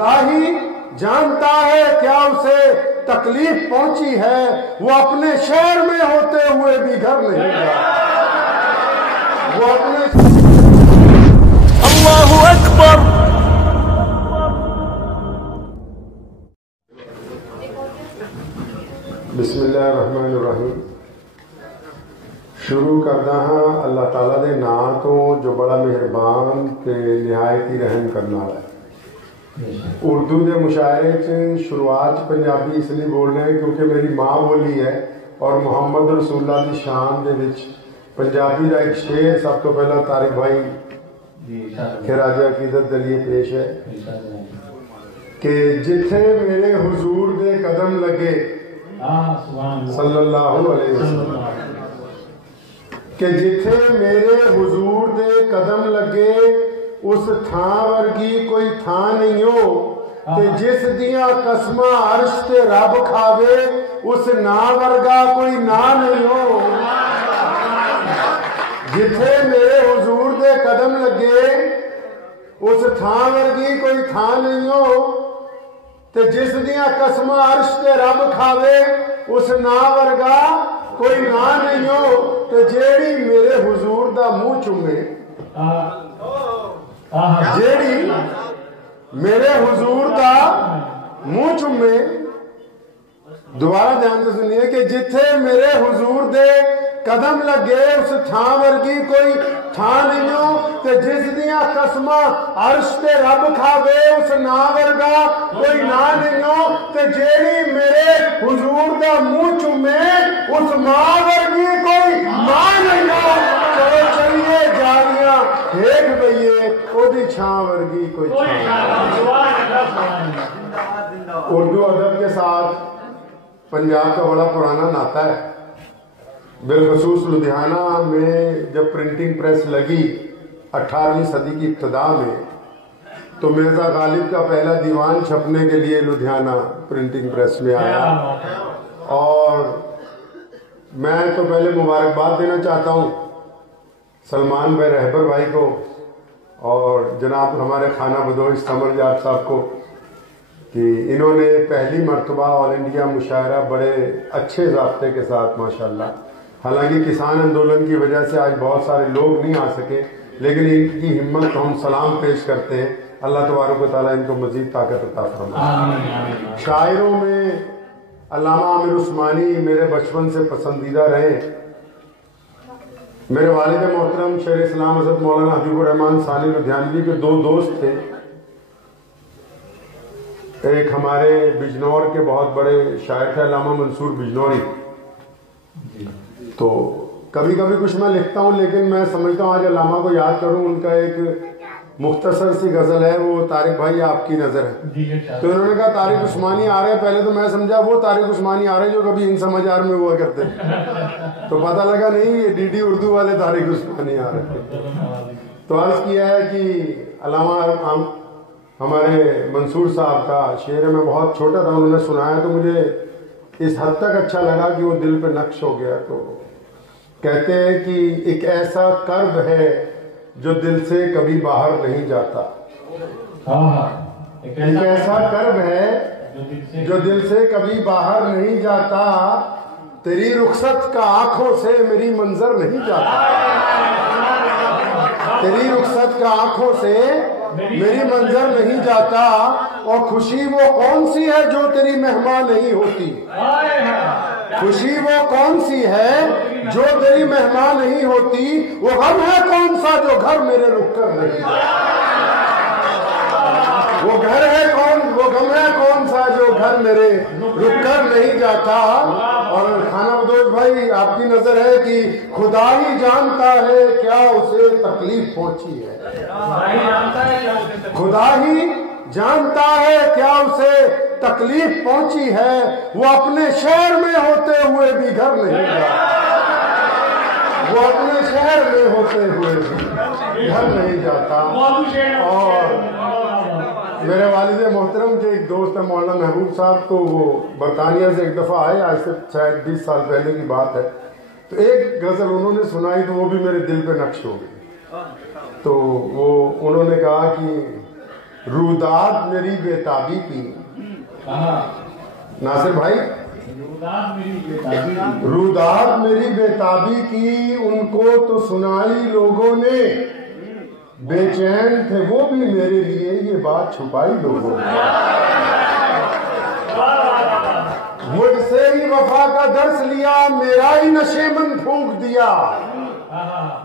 ہی جانتا ہے کیا اسے تکلیف پہنچی ہے، وہ اپنے شہر میں ہوتے ہوئے بھی گھر نہیں گیا، وہ اپنے اللہ اکبر۔ بسم اللہ الرحمن الرحیم۔ شروع کردا ہاں اللہ تعالیٰ دے نام تو جو بڑا مہربان تے نہایت ہی رحم کرنا والا ہے۔ اردو دے مشاعرے چ شروعات پنجابی اس لیے بول رہے ہیں کیونکہ میری ماں بولی ہے، اور محمد رسول اللہ دی شان دے وچ پنجابی دا ایک شعر سب تو پہلا طارق بھائی خراج عقیدت دلیے پیش ہے کہ جتھے میرے حضور دے قدم لگے صلی اللہ علیہ وسلم، کہ جتھے میرے حضور دے قدم لگے اس تھاں ورگی کوئی تھاں نہیں ہو، کہ جس دیاں قسماں عرش تے رب کھاوے اس نا ورگا کوئی نا نہیں ہو۔ جتھے میرے حضور دے قدم لگے اس تھاں ورگی کوئی تھاں نہیں ہو، تے جس دیاں قسماں عرش تے رب کھاوے اس نا ورگا کوئی نا نہیں ہو، تے جیڑی میرے حضور دا منہ چومے، جیڑی میرے حضور دا منہ چومے، دوبارہ دھیان سے سنیے کہ جتھے میرے حضور دے قدم لگے اس تھاں ورگی کوئی تھاں نہیں ہو، تے جس دیاں قسماں عرش تے رب کھاوے اس نا ورگا کوئی نا نہیں ہو، تے جیڑی میرے حضور دا منہ چومے اس ماں ورگی کوئی ماں نہیں ہو۔ چلو چلیے جاریاں ایک بھئیے او دی چھاں ورگی کوئی چھاں۔ اردو ادب کے ساتھ پنجاب کا بڑا پرانا ناتا ہے، بالخصوص لدھیانہ میں جب پرنٹنگ پریس لگی 18ویں صدی کی ابتدا میں، تو مرزا غالب کا پہلا دیوان چھپنے کے لیے لدھیانہ پرنٹنگ پریس میں آیا، اور میں تو پہلے مبارکباد دینا چاہتا ہوں سلمان بھائی رہبر بھائی کو اور جناب ہمارے خانہ بدوش سمر جات صاحب کو، کہ انہوں نے پہلی مرتبہ آل انڈیا مشاعرہ بڑے اچھے ضابطے کے ساتھ ماشاءاللہ، حالانکہ کسان اندولن کی وجہ سے آج بہت سارے لوگ نہیں آ سکے، لیکن ان کی ہمت کو ہم سلام پیش کرتے ہیں، اللہ تبارک و تعالیٰ ان کو مزید طاقت عطا فرمائے۔ شاعروں میں علامہ عامر عثمانی میرے بچپن سے پسندیدہ رہے۔ میرے والد محترم شیخ اسلام حضرت مولانا حبیب الرحمن ثانی لدھیانوی کے دو دوست تھے، ایک ہمارے بجنور کے بہت بڑے شاعر تھے علامہ منصور بجنوری، تو کبھی کبھی کچھ میں لکھتا ہوں لیکن میں سمجھتا ہوں آج علامہ کو یاد کروں۔ ان کا ایک مختصر سی غزل ہے، وہ طارق بھائی آپ کی نظر ہے، تو انہوں نے کہا طارق عثمانی آ رہے ہیں، پہلے تو میں سمجھا وہ طارق عثمانی آ رہے ہیں جو کبھی ان سماچار میں ہوا کرتے، تو پتہ لگا نہیں یہ ڈی ڈی اردو والے طارق عثمانی آ رہے ہیں۔ تو عرض کیا ہے کہ علامہ ہمارے منصور صاحب کا شعر میں بہت چھوٹا تھا، انہوں نے سنایا تو مجھے اس حد تک اچھا لگا کہ وہ دل پہ نقش ہو گیا۔ تو کہتے ہیں کہ ایک ایسا کرب ہے جو دل سے کبھی باہر نہیں جاتا، ایک ایسا کرب ہے جو دل سے کبھی باہر نہیں جاتا، تیری رخصت کا آنکھوں سے میری منظر نہیں جاتا، تیری رخصت کا آنکھوں سے میری منظر نہیں جاتا، اور خوشی وہ کون سی ہے جو تیری مہمان نہیں ہوتی، خوشی وہ کون سی ہے جو تیری مہمان نہیں ہوتی، وہ غم ہے کون سا جو گھر میرے رک کر نہیں جاتا، وہ گھر ہے وہ غم ہے کون سا جو گھر میرے رک کر نہیں جاتا۔ اور خانہ بدوش بھائی آپ کی نظر ہے کہ خدا ہی جانتا ہے کیا اسے تکلیف پہنچی ہے، خدا ہی جانتا ہے کیا اسے تکلیف پہنچی ہے، وہ اپنے شہر میں ہوتے ہوئے بھی گھر نہیں گیا، وہ اپنے شہر میں ہوتے ہوئے بھی گھر نہیں جاتا۔ اور میرے والد محترم کے ایک دوست ہے مولانا محبوب صاحب، تو وہ برطانیہ سے ایک دفعہ آئے، آج سے شاید 20 سال پہلے کی بات ہے، تو ایک غزل انہوں نے سنائی تو وہ بھی میرے دل پہ نقش ہو گئی۔ تو وہ انہوں نے کہا کہ روداد میری بےتابی کی. ناصر بھائی, روداد میری بےتابی کی, ان کو تو سنائی لوگوں نے, بے چین تھے وہ بھی میرے لیے, یہ بات چھپائی لوگوں نے. مجھ سے ہی وفا کا درس لیا, میرا ہی نشے من پھونک دیا.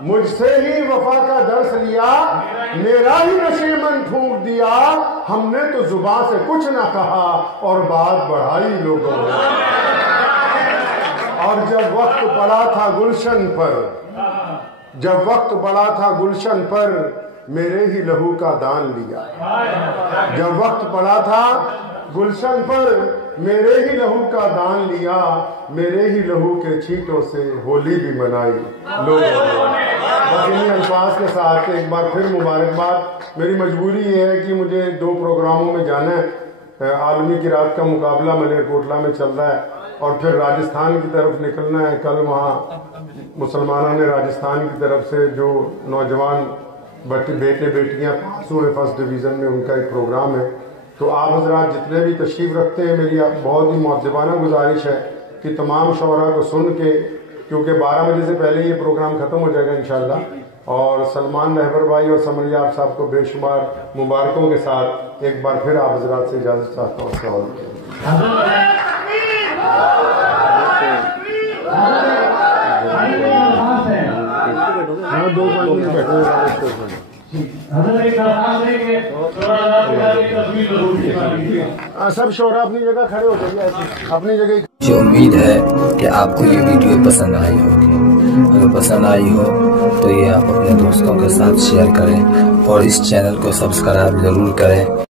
مجھ سے ہی وفا کا درس لیا, میرا ہی نشے من پھونک دیا. ہم نے تو زبان سے کچھ نہ کہا اور بات بڑھائی لوگوں نے. اور جب وقت پڑا تھا گلشن پر, جب وقت پڑا تھا گلشن پر, میرے ہی لہو کا دان لیا. جب وقت پڑا تھا گلشن پر, میرے ہی لہو کا دان لیا. میرے ہی لہو کے چھینٹوں سے ہولی بھی منائی لوگوں نے. بس انہیں الفاظ کے ساتھ ایک بار پھر مبارکباد. میری مجبوری یہ ہے کہ مجھے 2 پروگراموں میں جانا ہے. عالمی کی رات کا مقابلہ ملیرکوٹلا میں چل رہا ہے, اور پھر راجستھان کی طرف نکلنا ہے. کل وہاں مسلمانوں نے راجستھان کی طرف سے جو نوجوان بیٹے بیٹیاں پاس ہوئے فرسٹ ڈویژن میں, ان کا ایک پروگرام ہے. تو آپ حضرات جتنے بھی تشریف رکھتے ہیں, میری بہت ہی مؤدبانہ گزارش ہے کہ تمام شعراء کو سن کے, کیونکہ 12 بجے سے پہلے یہ پروگرام ختم ہو جائے گا انشاءاللہ. اور سلمان رہبر بھائی اور سمریاب صاحب کو بے شمار مبارکوں کے ساتھ ایک بار پھر آپ حضرات سے اجازت چاہتا ہوں. السلام سب شعراء اپنی جگہ کھڑے ہو جائیے, اپنی جگہ. مجھے امید ہے کہ آپ کو یہ ویڈیو پسند آئی ہوگی. اگر پسند آئی ہو تو یہ آپ اپنے دوستوں کے ساتھ شیئر کریں, اور اس چینل کو سبسکرائب ضرور کریں.